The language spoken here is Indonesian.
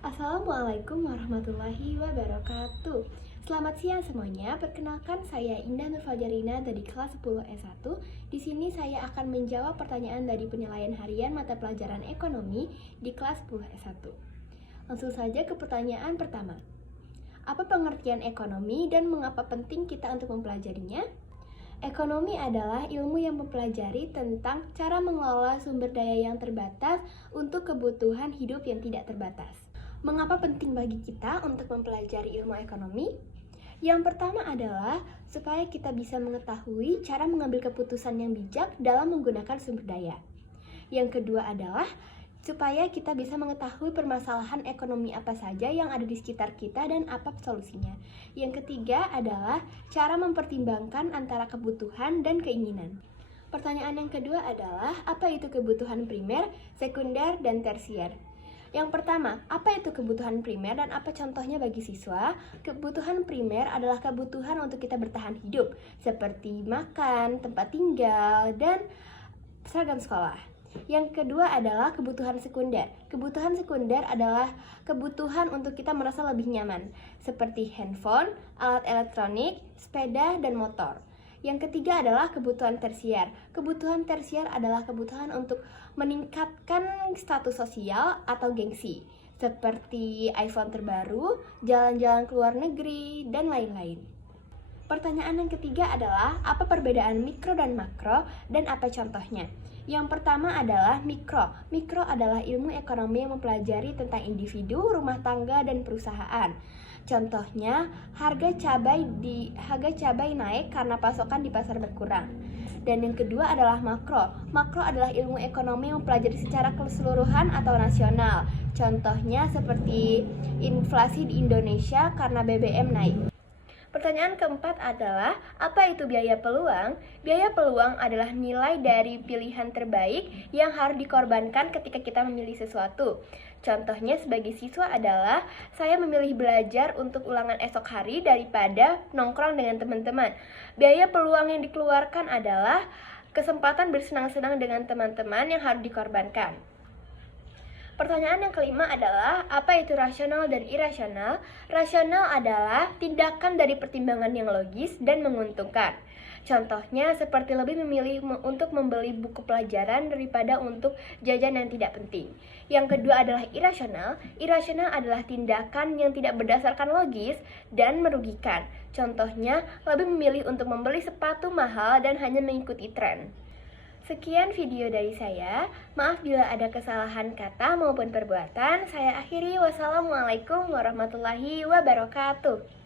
Assalamualaikum warahmatullahi wabarakatuh. Selamat siang semuanya. Perkenalkan saya Indah Nurfajarina dari kelas 10 S1. Di sini saya akan menjawab pertanyaan dari penilaian harian mata pelajaran ekonomi di kelas 10 S1. Langsung saja ke pertanyaan pertama. Apa pengertian ekonomi dan mengapa penting kita untuk mempelajarinya? Ekonomi adalah ilmu yang mempelajari tentang cara mengelola sumber daya yang terbatas untuk kebutuhan hidup yang tidak terbatas. Mengapa penting bagi kita untuk mempelajari ilmu ekonomi? Yang pertama adalah supaya kita bisa mengetahui cara mengambil keputusan yang bijak dalam menggunakan sumber daya. Yang kedua adalah supaya kita bisa mengetahui permasalahan ekonomi apa saja yang ada di sekitar kita dan apa solusinya. Yang ketiga adalah cara mempertimbangkan antara kebutuhan dan keinginan. Pertanyaan yang kedua adalah apa itu kebutuhan primer, sekunder, dan tersier? Yang pertama, apa itu kebutuhan primer dan apa contohnya bagi siswa? Kebutuhan primer adalah kebutuhan untuk kita bertahan hidup, seperti makan, tempat tinggal, dan seragam sekolah. Yang kedua adalah kebutuhan sekunder. Kebutuhan sekunder adalah kebutuhan untuk kita merasa lebih nyaman, seperti handphone, alat elektronik, sepeda, dan motor. Yang ketiga adalah kebutuhan tersier. Kebutuhan tersier adalah kebutuhan untuk meningkatkan status sosial atau gengsi, seperti iPhone terbaru, jalan-jalan ke luar negeri, dan lain-lain. Pertanyaan yang ketiga adalah apa perbedaan mikro dan makro dan apa contohnya? Yang pertama adalah mikro. Mikro adalah ilmu ekonomi yang mempelajari tentang individu, rumah tangga, dan perusahaan. Contohnya, harga cabai naik karena pasokan di pasar berkurang. Dan yang kedua adalah makro. Makro adalah ilmu ekonomi yang mempelajari secara keseluruhan atau nasional. Contohnya seperti inflasi di Indonesia karena BBM naik. Pertanyaan keempat adalah, apa itu biaya peluang? Biaya peluang adalah nilai dari pilihan terbaik yang harus dikorbankan ketika kita memilih sesuatu. Contohnya sebagai siswa adalah, saya memilih belajar untuk ulangan esok hari daripada nongkrong dengan teman-teman. Biaya peluang yang dikeluarkan adalah kesempatan bersenang-senang dengan teman-teman yang harus dikorbankan. Pertanyaan yang kelima adalah, apa itu rasional dan irasional? Rasional adalah tindakan dari pertimbangan yang logis dan menguntungkan. Contohnya seperti lebih memilih untuk membeli buku pelajaran daripada untuk jajan yang tidak penting. Yang kedua adalah irasional. Irasional adalah tindakan yang tidak berdasarkan logis dan merugikan. Contohnya lebih memilih untuk membeli sepatu mahal dan hanya mengikuti tren. Sekian video dari saya. Maaf bila ada kesalahan kata maupun perbuatan. Saya akhiri. Wassalamualaikum warahmatullahi wabarakatuh.